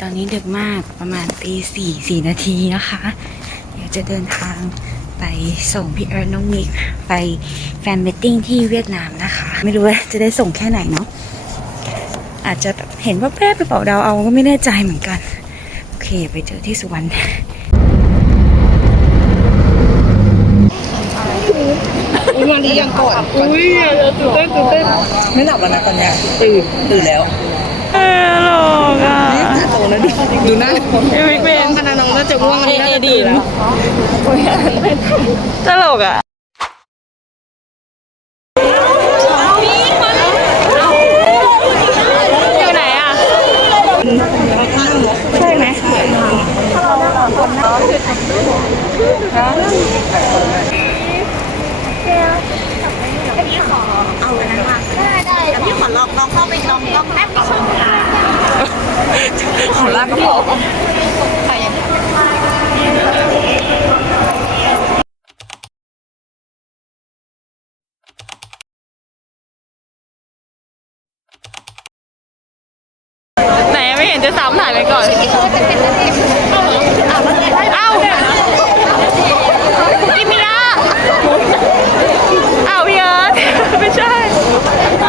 ตอนนี้ดึกมากประมาณตีสี่สี่นาทีนะคะ เดี๋ยวจะเดินทางไปส่งพี่เอิร์ธน้องมิกไปแฟนมิทติ้งที่เวียดนามนะคะ ไม่รู้ว่าจะได้ส่งแค่ไหนเนาะอาจจะแบบเห็นว่าแพร่ไปเป่าดาวเอาก็ไม่แน่ใจเหมือนกัน โอเคไปเจอที่สุวรรณมาดียังก่อน อุ้ยตื่นเต้นตื่นเต้นไม่หลับแล้วนะตอนเนี้ยตื่นตื่นแล้วเออหลอกอะ โตแล้วดูดูหน้ามิกเป็นพนันน้องน่าจะง่วงอันนี้น่าจะตื่นแล้วตลกอะอยู่ไหนอะ ใช่ไหมได้ได้เดี๋ยวพี่ขอลองลองเข้าไปลองลองแป๊บนึงขอลากกระเป๋า ไหนไม่เห็นจะซ้ำถ่ายไปก่อนเอ้ากิมิยะอ้าวพี่เอิร์ธไม่ใช่แ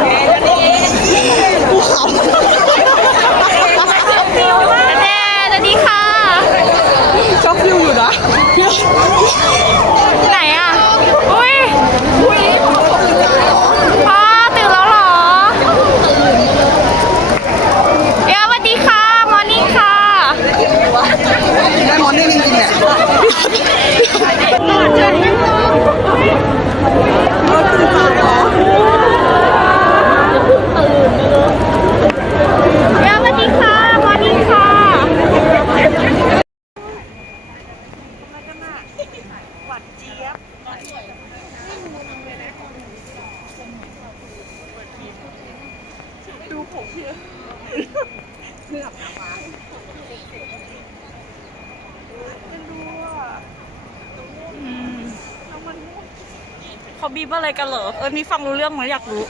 น่สวัสดีค่ะ ชอบฟิวอยู่นะ ไหนอะ อุ้ยพ่อตื่นแล้วเหรอเดี๋ยวสวัสดีค่ะมอร์นิ่งค่ะ ได้มอนนี่จริงๆเนี่ย เดี๋ยวสวัสดีค่ะมอร์นิ่งค่ะ เขาบีบอะไรกันเหรอ เออนี่ฟังรู้เรื่องไหมอยากรู้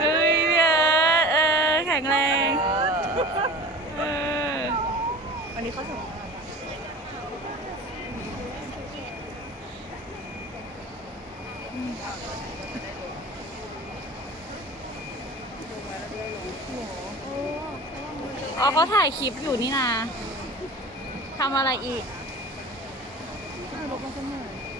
เอ้ยพี่เอิร์ธเออแข็งแรงเอออันนี้เขาส่งอ๋อเขาถ่ายคลิปอยู่นี่นาทำอะไรอีก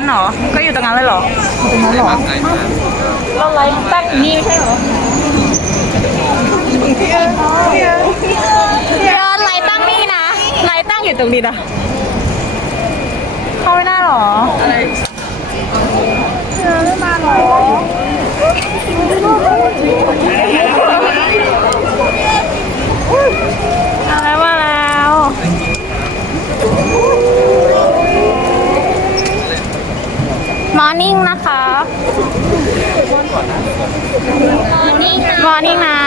นตรงนั้นเหรอ ก็อยู่ตรงนั้นเลยเหรอ ตรงนั้นเหรอ เราไลฟ์ตั้งอยู่นี่ไม่ใช่เหรอพี่เอิร์ธไลฟ์ตั้งนี่นะไลฟ์ตั้งอยู่ตรงนี้นะเข้าไม่ได้เหรอ อะไรเอิร์ธไม่มาเหรออะไรมาแล้ว มอร์นิ่งนะคะมอร์นิ่งมอร์นิ่งนะ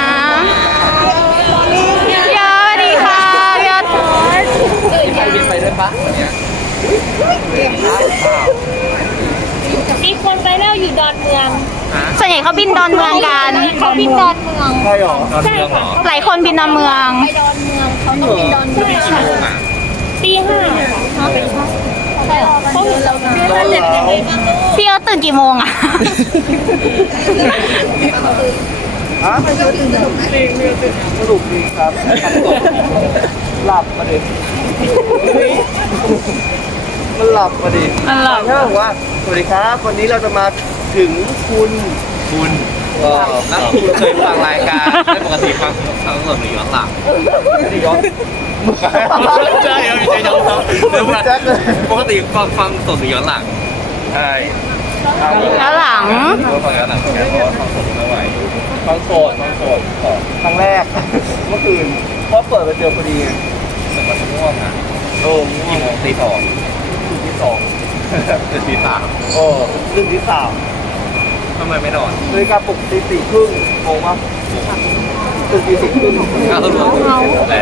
พี่เอิร์ธสวัสดีค่ะพี่เอิร์ธมีคนไปแล้วอยู่ดอนเมือง ส่วนใหญ่เขาบินดอนเมืองกัน เขาบินดอนเมือง ใช่หรอใช่ค่ะหลายคนบินดอนเมือง ไปดอนเมืองเขาต้องบินดอนเมืองตีห้า ใช่เหรอเขาเห็นเรานะเจ็บยังไงบ้างพี่เอิร์ธตื่นกี่โมงอะฮะสรุปดีครับหลับมาดิมันหลับมาดิมันหลับถ้าบอกว่าสวัสดีครับ วันนี้เราจะมาถึงคุณคุณ ก็ถ้าคุณเคยฟังรายการไม่ปกติฟังฟังสดหรือย้อนหลังนี่ย้อนใช่ไม่ใช่ย้อนหลังเหมือนพี่แจ็คเลยปกติฟังฟังสดหรือย้อนหลังใช่แล้วหลังก็ฟังย้อนหลังเหมือนกันเพราะว่าฟังสดไม่ไหวบางโซนบางโซนของครั้งแรกเมื่อคืนเพราะเปิดไปเจอพอดีไงแต่มันง่วงนะโอ้กี่โมงตีสองคืนที่สองตื่นตีสามโอ้คืนที่สาม ทำไมไม่นอนนาฬิกาปลุกตีสี่ครึ่งงงปะตื่นตีสี่ครึ่งก้าวรวมแต่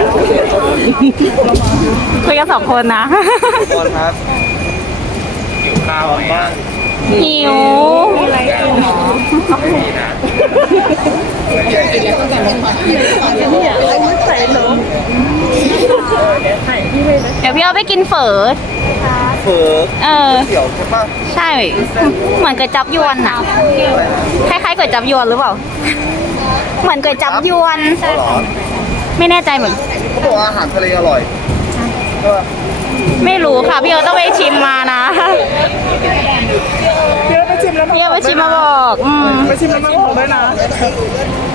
คุยกันสองคนนะนอนครับหิวข้าวไหมบ้างหิวไม่มีนะเดี๋ยวพี่เอาไปกินเฝอเฝอเออเขียวใช่ปะใช่ เหมือนก๋วยจับยวนอะคล้ายๆก๋วยจับยวนหรือเปล่า เหมือนก๋วยจับยวนอ๋อเหรอไม่แน่ใจเหมือน เขาบอกว่าอาหารทะเลอร่อยก็ไม่รู้ค่ะ พี่เอ๋ต้องไปชิมมานะพี่เอ๋ไปชิมแล้วพี่เอ๋ไปชิมมาบอกอืมไปชิมแล้วมาบอกด้วยนะ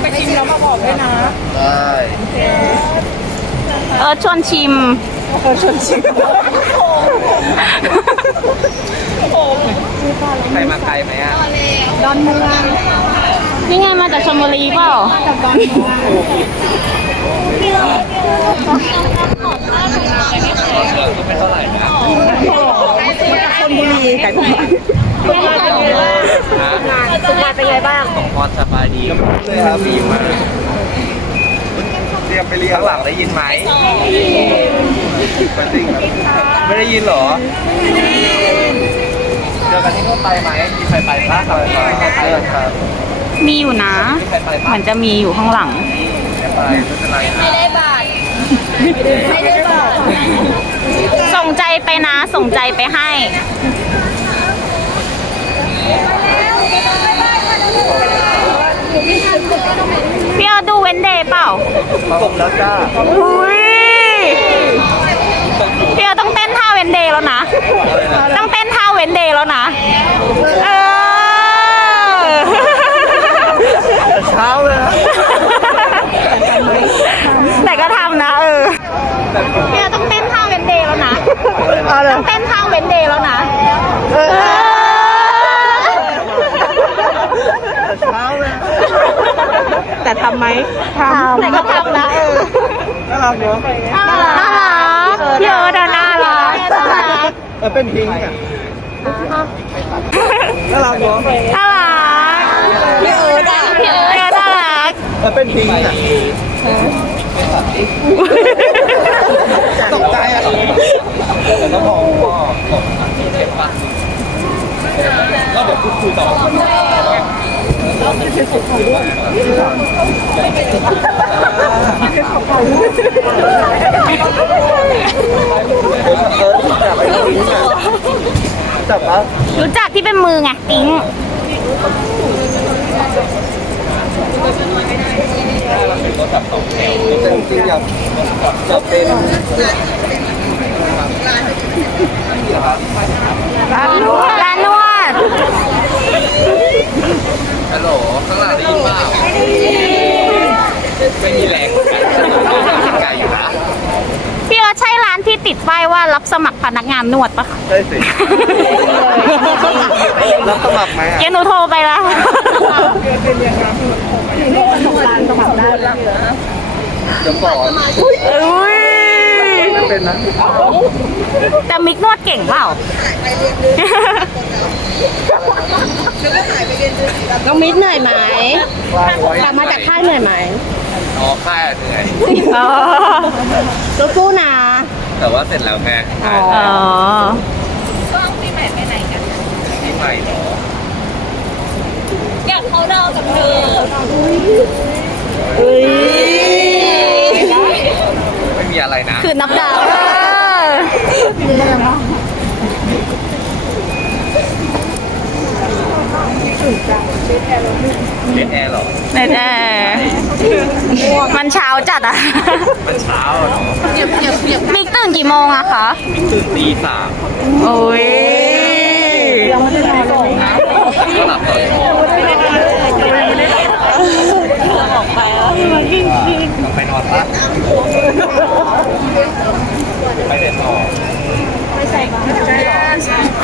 ไปชิมแล้วมาบอกด้วยนะได้ เออชวนชิมใครมาไกลไหมอะนี่ไงมาจากชลบุรีเปล่าก็ไม่เท่าไหร่นะชลบุรีไก่ทอดนะสบายเป็นไงบ้างของพอสบายดีเลยครับดีมากเต รียมไปเรียนข้างหลังได้ยินไหมไปจริงครับไม่ได้ยินเหรอเจอกันที่นู่นไปไหมมีใครไปบ้างครับไปครับมีอยู่นะมีใครไปเหบ้างมือนจะมีอยู่ข้างหลัง ไม่ไปไม่เป็นไรนะส่งใจไปนะส่งใจไปให้ พี่เอาดู เวนเดย์เปล่าส่งแล้วจ้าอุ้ยพี่เอาต้องเต้นท่าเวนเดย์แล้วนะต้องเต้นท่าเวนเดย์แล้วนะเออเช้าเลยนะแต่ก็ทำนะเออพี่เอาต้องเต้นท่าเวนเดย์แล้วนะ ต้องเต้นท่าเวนเดย์แล้วนะ เออเช้าเลยแต่ทำไหมทำ แต่ก็ทำนะเออน่ารักเนาะน่ารักพี่เอิร์ดอะน่ารักเออเป็นพิงค์อะน่ารักเนาะน่ารักพี่เอิร์ดอะพี่เอิร์ดน่ารักเออเป็นพิงค์อะตกใจอะแต่ต้องมองพ่อบอกเจ็บปะ แล้วเดี๋ยวพูดคุยต่อเออจับไอ้พิงค์อะจับปะรู้จักที่เป็นมือไงติ้งแต่จริงอยากอยากเป็น ร้านนวดฮัลโหลข้างหลังได้ยินเปล่าไม่มีแรงเหมือนกันไกลอยู่นะพี่เอิร์ดใช่ร้านที่ติดป้ายว่ารับสมัครพนักงานนวดปะคะใช่สิรับสมัครไหมอะเดี๋ยวหนูโทรไปแล้วจะสอนอุ้ยไม่ เป็นนะแต่มิกนวดเก่งเปล่าน้องมิดเหนื่อยไหมวางไว้กลับมาจากค่ายเหนื่อยไหมอ๋อค่ายเหนื่อยอ๋อสู้ๆนะ แต่ว่าเสร็จแล้วไงค่ายอ๋อที่ใหม่เหรออยากเขาดาวกับเธอไม่ มีอะไรนะ คือนับดาวเล่นแอร์เหรอ แน่แน่มันเช้าจัดอะมันเช้าอะเนาะมิกตื่นกี่โมงอะคะตื่นตีสามโอ้ยก็หลับตอนนี้ต้องไปนอนปะไปเรียนต่อ ไปใส่บาตร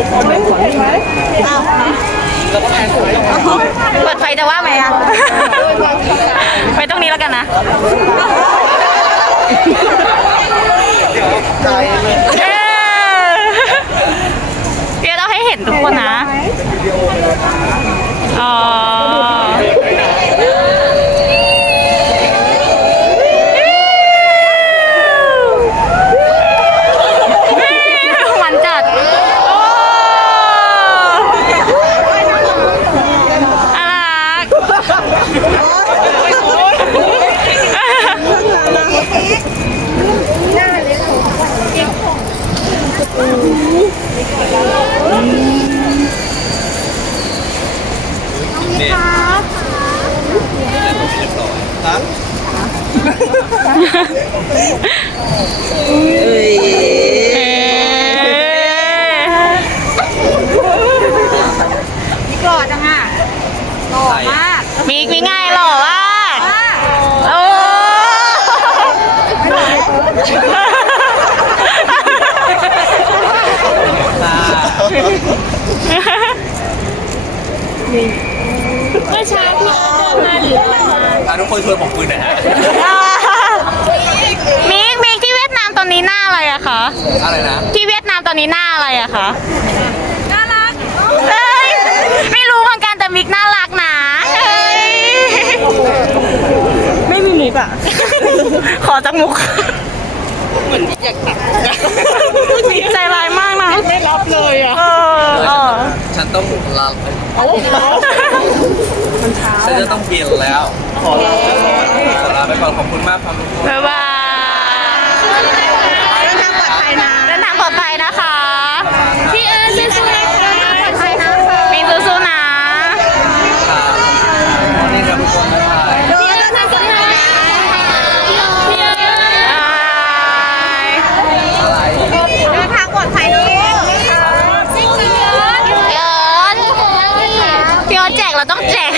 เปิดไฟจะว่าไหมอะไปตรงนี้แล้วกันนะใจเลย เออเดี๋ยวเราให้เห็นทุกคนนะอ๋อมันจัด โอ้อารัก ครับ เอ๊ มีมีไงหล่อมากโอ้เมื่อเช้าพี่เอิร์ธเดินมาหรืออะไรมาอะทุกคนช่วยผมคุยหน่อยฮะ มิกมิกที่เวียดนามตอนนี้หน้าอะไรอะคะ อะไรนะ ที่เวียดนามตอนนี้หน้าอะไรอะคะ น่ารักเอ้ยไม่รู้เห มือนกันแต่มิกน่ารักนะเฮ้ยไม่มีมุกอะขอจักมุกเหมือนอยากตัดใจร้ายมากนะไม่รับเลยอะเออเออฉันต้องลาฉันจะต้องบินแล้ว ขอลาไปก่อนขอลาไปก่อนขอบคุณมากครับทุกคนบ๊ายบายเดินทางปลอดภัยนะเดินทางปลอดภัยนะคะ พี่เอิร์ธสู้ๆนะคะ มิกสู้ๆนะ ครับวันนี้ครับทุกคนบ๊ายบาย พี่เอิร์ธสู้ๆนะพี่เอิร์ธ อะไร เดินทางปลอดภัยลูก พี่เอิร์ธ พี่เอิร์ธพี่ เราต้องแจก